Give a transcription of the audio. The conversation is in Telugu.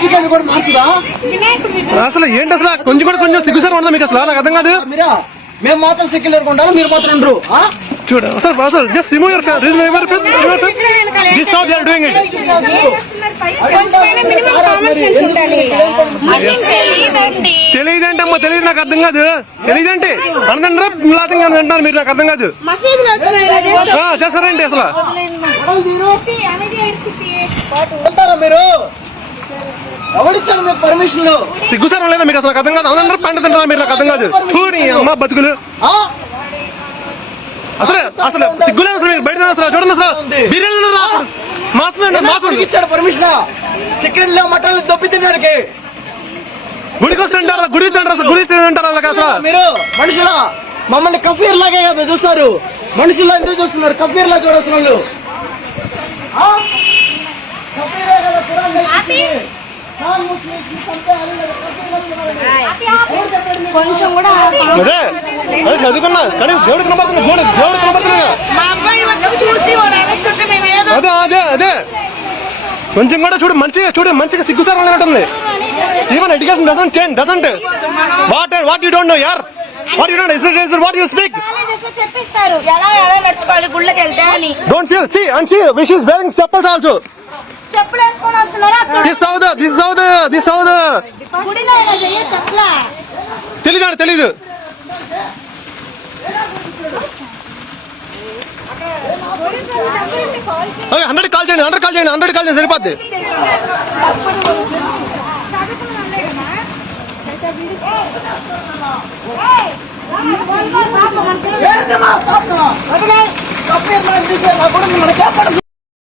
చికెన్ కూడా మార్చుదా అసలు ఏంటి అసలు? కొంచెం కూడా కొంచెం సిగ్గుసారి ఉండదు మీకు అసలు? నాకు అర్థం కాదు. మేము మాత్రం సెక్యులర్ ఉంటారు మీరు మాత్రం ఉండరు. ఆ? చూడు అసలు అసలు just remove your face remove your face remove face this how they are doing it ఉండాలి తెలియదేంటమ్మా తెలియదు నాకు అర్థం కాదు. తెలియదేంటి అనంతరం లాతింగ్ అంటారు మీరు నాకు అర్థం కాదు. చేస్తారేంటి అసలు? మీరు? ఎవరిచ్చారు మీకు పర్మిషన్ సిగ్గుసారం లేదా? మీకు అసలు అర్థం కాదు. అందరూ పంట తింటారా మీరు నాకు అర్థం కాదు. చూని అమ్మ బతుకులు. అసలు అసలు సిగ్గులేదు అసలు మీకు బయట అసలు చూడండి అసలు. బిర్యానీ మాసం మాసం ఇచ్చాడు పర్మిషన్ చికెన్లో మటన్ దొప్పి తినడానికి గుడికి వస్తుంటారా గుడి తింటారు? అసలు గుడి తింటారా? అసలు మీరు? మనుషులా? మమ్మల్ని కఫీర్ లాగే కదా చూస్తారు. మనుషుల్లా ఎందుకు చూస్తున్నారు? కఫీర్ లా చూడొచ్చు వాళ్ళు ఆ? కఫీరే కదా కొంచెం కూడా అదే. అదే. చదువుకున్నా. కానీ దేవుడు కనబడుతుంది. దేవుడు దేవుడు కనబడుతుంది. అదే అదే అదే. కొంచెం కూడా చూడు మంచిగా చూడు మంచిగా సిగ్గుతారం లేనట్టుంది. Even education doesn't change doesn't what what you don't know యార్ what you don't is what you speak చెప్పిస్తారు. ఎలా ఎలా నడుచుకోవాలి గుళ్ళకి వెళ్తే అని. Don't feel see and see which is wearing chappals also చెప్పులు తెలీదు తెలీదు. హండ్రెడ్ కాల్ చేయండి హండ్రెడ్ కాల్ చేయండి హండ్రెడ్ కాల్ చేయండి సరిపోద్ది. చదువుకున్న